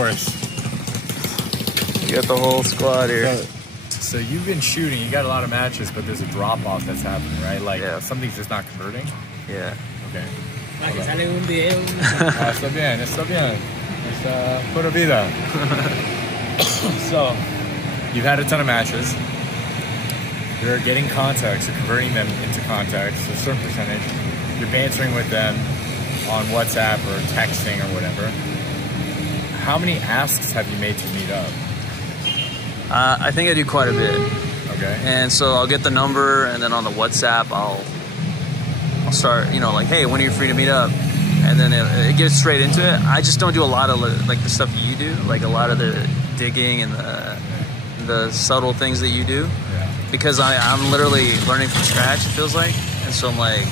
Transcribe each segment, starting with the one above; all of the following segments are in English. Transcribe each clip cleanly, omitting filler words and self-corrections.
course. You got the whole squad here. So you've been shooting, you got a lot of matches, but there's a drop-off that's happening, right? Like, something's just not converting? Yeah. Okay. Sale un video. Está bien, está bien. Está pura vida. So, you've had a ton of matches. You're getting contacts, you're converting them into contacts, a certain percentage. You're bantering with them on WhatsApp or texting or whatever. How many asks have you made to meet up? I think I do quite a bit. Okay. And so I'll get the number, and then on the WhatsApp, I'll start, you know, like, hey, when are you free to meet up? And then it gets straight into it. I just don't do a lot of like the stuff you do, like a lot of the digging and the subtle things that you do, because I'm literally learning from scratch, it feels like. And so I'm like,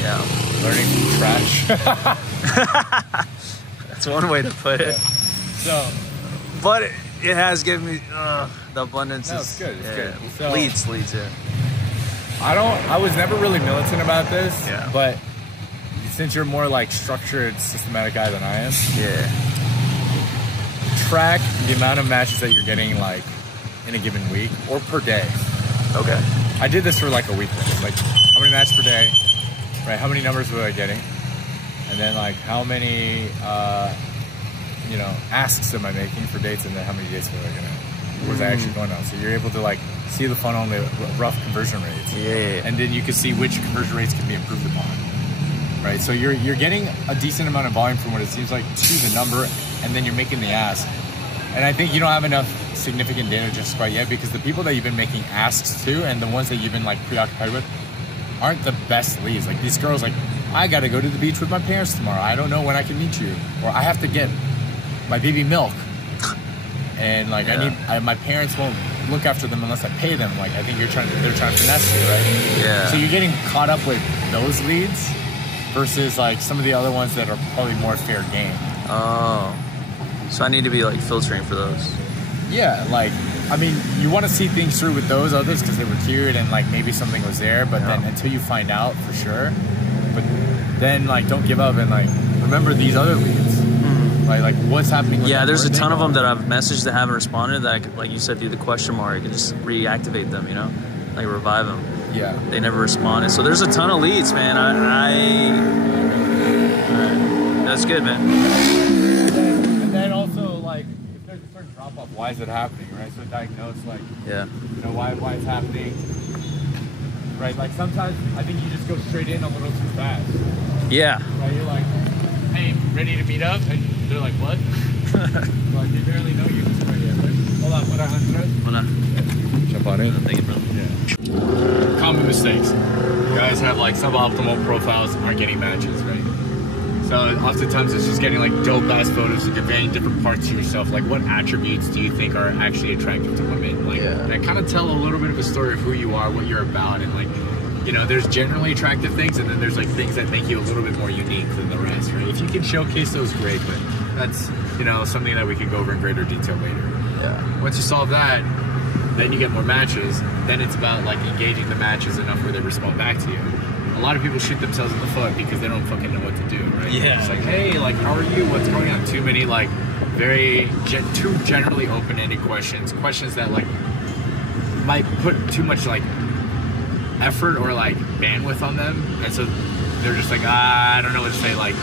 yeah. Learning from trash. That's one way to put it. So, but it has given me the abundance. No, it's good. It's good. So, leads, yeah. I was never really militant about this, but since you're more like structured, systematic guy than I am, track the amount of matches that you're getting like in a given week or per day. Okay. I did this for like a week. Like, how many matches per day? Right? How many numbers was I getting? And then like how many, you know, asks am I making for dates, and then how many dates was I actually going on? So you're able to like see the funnel and the rough conversion rates. And then you can see which conversion rates can be improved upon. Right? So you're getting a decent amount of volume from what it seems like to the number, and then you're making the ask. And I think you don't have enough significant data just quite yet, because the people that you've been making asks to and the ones that you've been like preoccupied with aren't the best leads. Like these girls, like, I gotta go to the beach with my parents tomorrow. I don't know when I can meet you. Or I have to get my baby milk. And like my parents won't look after them unless I pay them. Like I think they're trying to finesse you, right? Yeah. So you're getting caught up with those leads versus like some of the other ones that are probably more fair game. Oh. So I need to be like filtering for those. Yeah, like, I mean, you want to see things through with those others because they were cute and like maybe something was there, but then until you find out for sure, but then like don't give up and like remember these other leads, right? Like what's happening with there's a ton of them that I've messaged that haven't responded that I could, like you said, through the question mark, I can just reactivate them, you know, like revive them. Yeah. They never responded. So there's a ton of leads, man. That's good, man. And then also like if there's a certain drop off, why is it happening, right? So diagnose like you know why it's happening. Right? Like sometimes I think you just go straight in a little too fast. Yeah. Right? You're like, hey, ready to meet up? And they're like, what? Like they barely know you just right yet, right? Hold on, what Hold on. Jump on in. Thank you, brother. Yeah. Common mistakes. You guys have like suboptimal profiles, aren't getting matches, right? So oftentimes it's just getting like dope ass photos of very different parts of yourself. Like what attributes do you think are actually attractive to women? Like that kind of tell a little bit of a story of who you are, what you're about, and like, you know, there's generally attractive things, and then there's like things that make you a little bit more unique than the rest, right? If you can showcase those, great, but that's, you know, something that we can go over in greater detail later. Yeah. Once you solve that, then you get more matches. Then it's about like engaging the matches enough where they respond back to you. A lot of people shoot themselves in the foot because they don't fucking know what to do, right? Yeah. It's like, hey, like, how are you? What's going on? Too many, like, too generally open-ended questions that, like, might put too much, like, effort or, like, bandwidth on them. And so they're just like, I don't know what to say, like,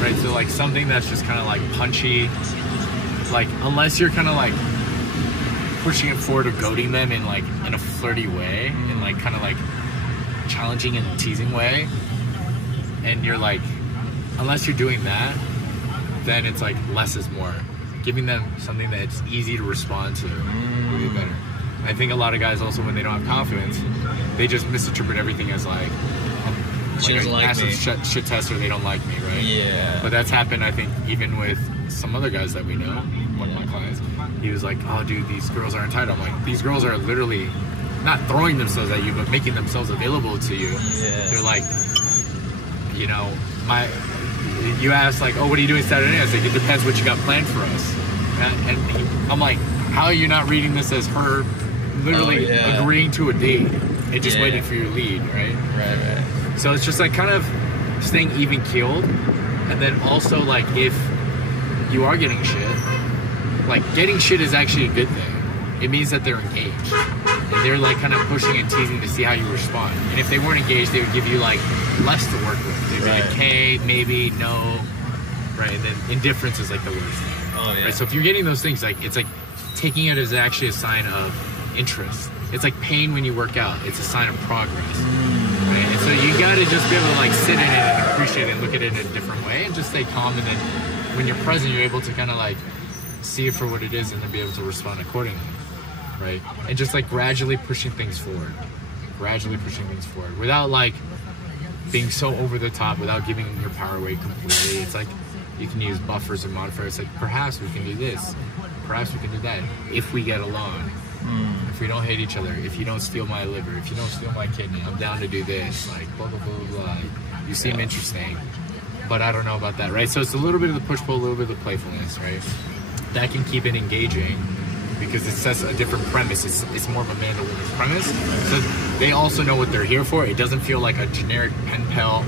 right? So, like, something that's just kind of, like, punchy, like, unless you're kind of, like, pushing it forward or goading them in, like, in a flirty way, in, like, kind of, like, challenging and teasing way, and you're like, unless you're doing that, then it's like less is more. Giving them something that's easy to respond to would be better. I think a lot of guys also, when they don't have confidence, they just misinterpret everything as like a massive shit tester, they don't like me, right? Yeah. But that's happened, I think, even with some other guys that we know. One of my clients, he was like, oh dude, these girls are entitled. I'm like, these girls are literally not throwing themselves at you, but making themselves available to you. Yeah. They're like, you know, you ask like, oh, what are you doing Saturday? I was like, it depends what you got planned for us. And I'm like, how are you not reading this as her literally agreeing to a date and just waiting for your lead, right? Right. So it's just like kind of staying even keeled, and then also like if you are getting shit, like getting shit is actually a good thing. It means that they're engaged. And they're like kind of pushing and teasing to see how you respond. And if they weren't engaged, they would give you like less to work with. They'd be like, hey, maybe, no. Right, and then indifference is like the worst thing. Oh, yeah. Right, so if you're getting those things, like it's like taking it as actually a sign of interest. It's like pain when you work out. It's a sign of progress. Right? And so you got to just be able to like sit in it and appreciate it and look at it in a different way and just stay calm. And then when you're present, you're able to kind of like see it for what it is and then be able to respond accordingly. Right? And just like gradually pushing things forward. Gradually pushing things forward without like being so over the top, without giving your power away completely. It's like you can use buffers and modifiers. Like perhaps we can do this, perhaps we can do that if we get along. If we don't hate each other, if you don't steal my liver, if you don't steal my kidney, I'm down to do this. Like blah blah blah blah blah. You seem interesting, but I don't know about that, right? So it's a little bit of the push pull, a little bit of the playfulness, right? That can keep it engaging because it sets a different premise. It's more of a man to woman premise. So they also know what they're here for. It doesn't feel like a generic pen pal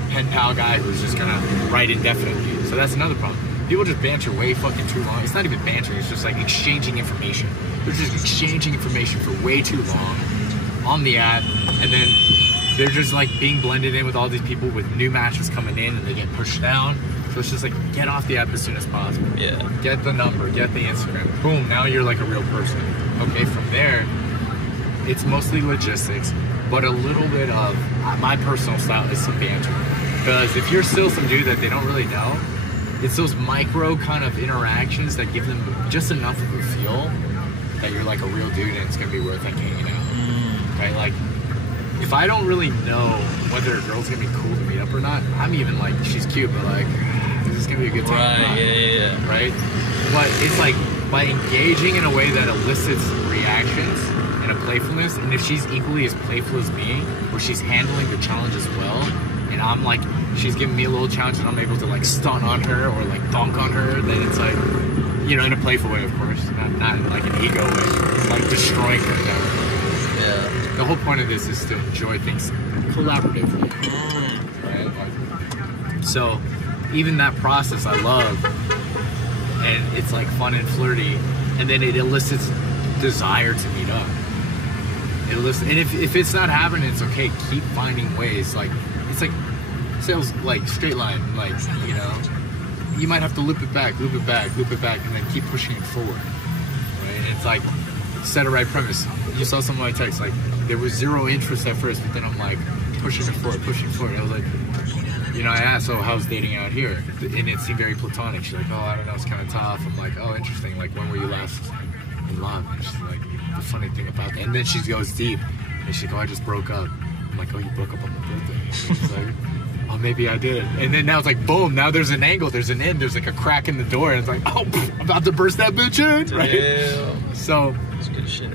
guy who's just gonna write indefinitely. So that's another problem. People just banter way fucking too long. It's not even bantering, it's just like exchanging information. They're just exchanging information for way too long on the app, and then they're just like being blended in with all these people with new matches coming in and they get pushed down. So it's just like, get off the app as soon as possible. Yeah. Get the number, get the Instagram. Boom, now you're like a real person. Okay, from there, it's mostly logistics, but a little bit of my personal style is some banter. Because if you're still some dude that they don't really know, it's those micro kind of interactions that give them just enough of a feel that you're like a real dude and it's gonna be worth like hanging out. Right? Like, if I don't really know whether a girl's gonna be cool to meet up or not, I'm even like, she's cute, but like, this is gonna be a good time. Right, yeah. Right? But it's like, by engaging in a way that elicits reactions and a playfulness, and if she's equally as playful as me, where she's handling the challenge as well, and I'm like, she's giving me a little challenge and I'm able to like stun on her or like bonk on her, then it's like, you know, in a playful way, of course, not in like an ego way, like destroying her down. Yeah. The whole point of this is to enjoy things collaboratively. Right? Like, so even that process I love, and it's like fun and flirty, and then it elicits desire to meet up. It elicits, and if it's not happening, it's okay. Keep finding ways. Like, it's like sales, like straight line, like, you know, you might have to loop it back, loop it back, loop it back, and then keep pushing it forward. Right? And it's like, set a right premise. You saw some of my texts, like, there was zero interest at first, but then I'm like, pushing it forward, pushing it forward. I was like, you know, I asked, oh, how's dating out here? And it seemed very platonic. She's like, oh, I don't know, it's kind of tough. I'm like, oh, interesting. Like, when were you last in love? And she's like, the funny thing about that. And then she goes deep. And she's like, oh, I just broke up. I'm like, oh, you broke up on my birthday? She's like, oh, maybe I did. And then now it's like, boom, now there's an angle, there's an end, there's like a crack in the door. And it's like, oh, I'm about to burst that bitch in, right? Yeah. So, That's good shit.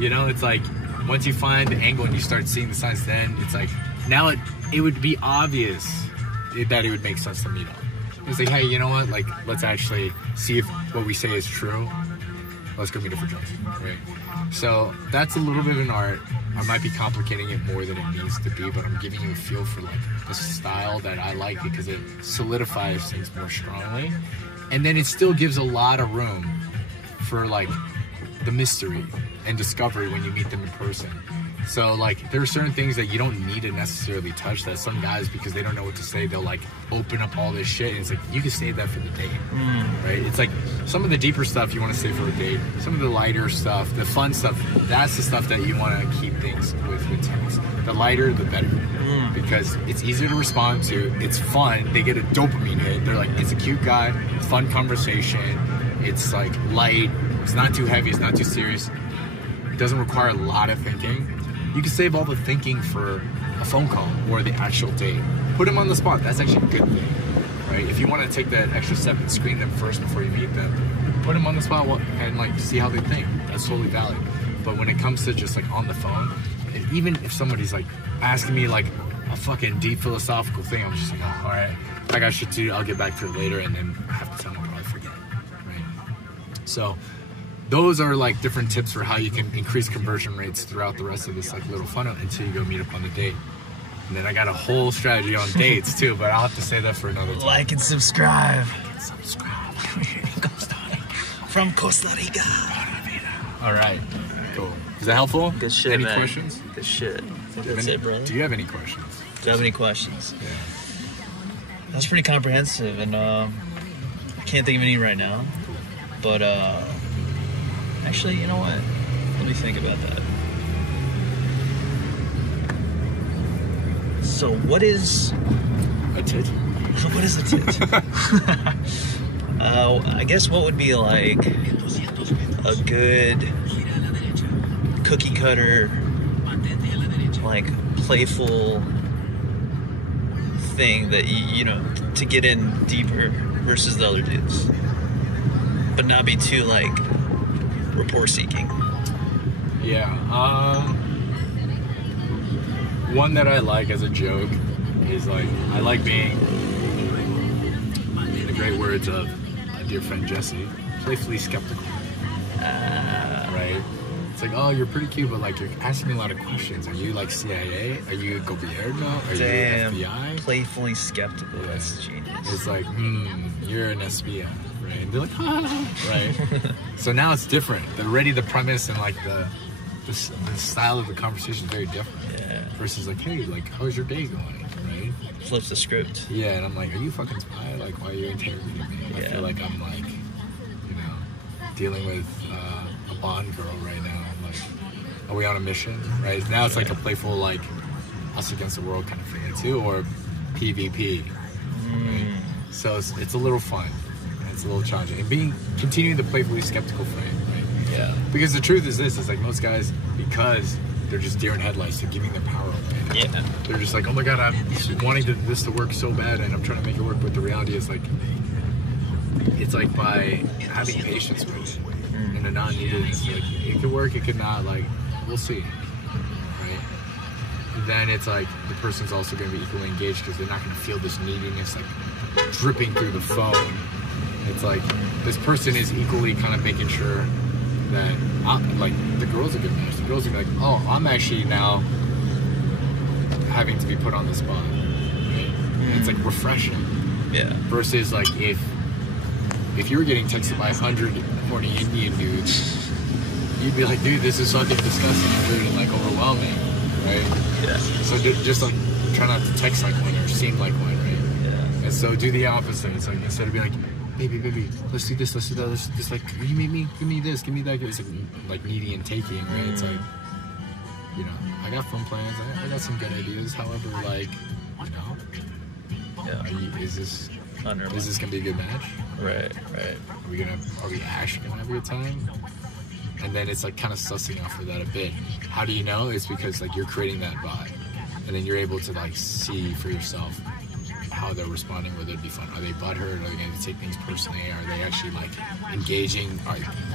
you know, it's like, once you find the angle and you start seeing the signs, then it's like, now it would be obvious that it would make sense to meet up. It's like, hey, you know what? Like, let's actually see if what we say is true. Let's go meet up for drinks, right? So that's a little bit of an art. I might be complicating it more than it needs to be, but I'm giving you a feel for like the style that I like because it solidifies things more strongly. And then it still gives a lot of room for like the mystery and discovery when you meet them in person. So like, there are certain things that you don't need to necessarily touch that some guys, because they don't know what to say, they'll like open up all this shit, and it's like, you can save that for the date, right? It's like, some of the deeper stuff you want to save for a date, some of the lighter stuff, the fun stuff, that's the stuff that you want to keep things with text. The lighter, the better, because it's easier to respond to, it's fun, they get a dopamine hit, they're like, it's a cute guy, fun conversation, it's like light, it's not too heavy, it's not too serious, it doesn't require a lot of thinking. You can save all the thinking for a phone call or the actual date. Put them on the spot. That's actually a good thing, right? If you want to take that extra step and screen them first before you meet them, put them on the spot and like see how they think. That's totally valid. But when it comes to just like on the phone, even if somebody's like asking me like a fucking deep philosophical thing, I'm just like, oh, all right, I got shit to do. I'll get back to it later, and then half the time I'll probably forget, right? So those are like different tips for how you can increase conversion rates throughout the rest of this like little funnel until you go meet up on the date. And then I got a whole strategy on dates too, but I'll have to say that for another time. Like and subscribe. Subscribe. from Costa Rica. All right, cool. Is that helpful? Good shit, Any man. questions? Good shit. That's it, brother. Do you have any questions? Do you have any questions? Yeah. That's pretty comprehensive, and I can't think of any right now. But actually, you know what? Let me think about that. So, what is A tit? what is a tit? I guess what would be like a good cookie cutter, like playful thing that you know, to get in deeper versus the other dudes, but not be too like rapport seeking. Yeah. One that I like as a joke is like, I like being, in the great words of a dear friend Jesse, playfully skeptical. Right? It's like, oh, you're pretty cute, but like, you're asking me a lot of questions. Are you like CIA? Are you Gobierno? Are Damn. you FBI? Playfully skeptical. That's genius. It's like, you're an espia, right? And they're like, right? So now it's different. Already the premise and like the style of the conversation is very different. Yeah. Versus like, hey, like, how's your day going, right? Flips the script. Yeah, and I'm like, are you fucking spy? Like, why are you interrogating me? I feel like I'm like, you know, dealing with a Bond girl right now. I'm like, are we on a mission, right? Now it's like a playful, like, us against the world kind of thing too, or PvP. Right? So it's a little fun. It's a little challenging. And continuing the playfully skeptical frame, right? Yeah. Because the truth is this, is like most guys, because they're just deer in headlights, they're giving their power away. Yeah. They're just like, oh my god, I'm wanting this to work so bad and I'm trying to make it work, but the reality is like, it's like by having patience with it and a non-neededness, like it could work, it could not, like, we'll see, right? Then it's like, the person's also going to be equally engaged because they're not going to feel this neediness like dripping through the phone. It's like, this person is equally kind of making sure that, like, the girl's a good match. The girls are like, oh, I'm actually now having to be put on the spot. Right? It's like refreshing. Yeah. Versus like if you were getting texted by 100 horny Indian dudes, you'd be like, dude, this is something disgusting and weird and like overwhelming, right? Yeah. So just like try not to text like one or seem like one, right? Yeah. And so do the opposite. It's like, instead of being like, baby, let's do this, let's do that, let's just like, will you meet me? Give me this, give me that. It's like needy and taking, right? It's like, you know, I got fun plans, I got some good ideas. However, like, you know, is this gonna be a good match? Right. Are we actually gonna have a good time? And then it's like kind of sussing out for that a bit. How do you know? It's because like you're creating that vibe, and then you're able to like see for yourself how they're responding. Whether it be fun, are they butthurt? Are they going to take things personally? Are they actually like engaging?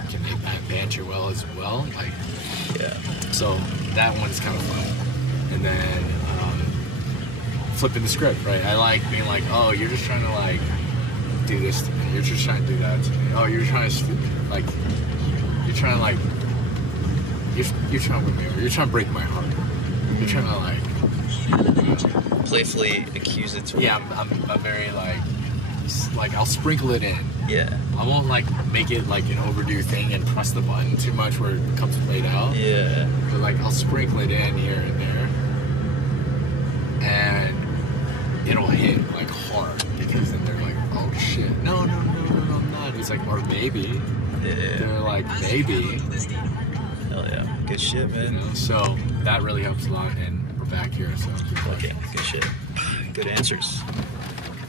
Can they banter well as well? Like, Yeah. so that one's kind of fun. And then flipping the script, right? I like being like, oh, you're just trying to like do this to me. You're just trying to do that to me. Oh, you're trying to like, you're trying to like, you're trying to win me over. You're trying to break my heart. You're trying to like, you know, Playfully accusatory. yeah, I'm very like I'll sprinkle it in. Yeah. I won't like make it like an overdue thing and press the button too much where it becomes played out. Yeah. But like I'll sprinkle it in here and there, and it'll hit like hard because then they're like, oh shit, no, I'm not. It's like, or maybe. Yeah. They're like, maybe. Hell yeah. Good shit, You man. know, so that really helps a lot, and we're back here. So good Okay. Good shit. Good answers.